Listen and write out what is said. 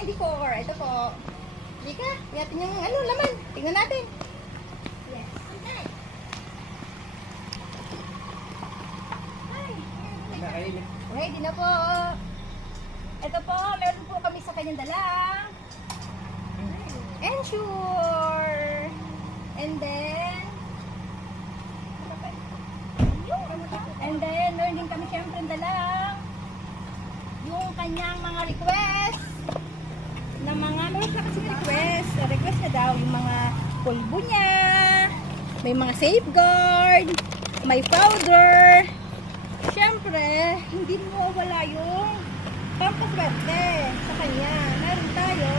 hindi core. Ito po. Hindi ka. Yatin yung ano naman. Tingnan natin. Yes. Okay. Ready na po. Ito po, meron po kami sa kanyang dala. Ensure. And then, meron din kami syempre dala yung kanyang mga request na mga, meron na kasi request na daw yung mga pulbo niya, may mga safeguard, may powder. Syempre, hindi mo wala yung pampaswerte sa kanya. Meron tayo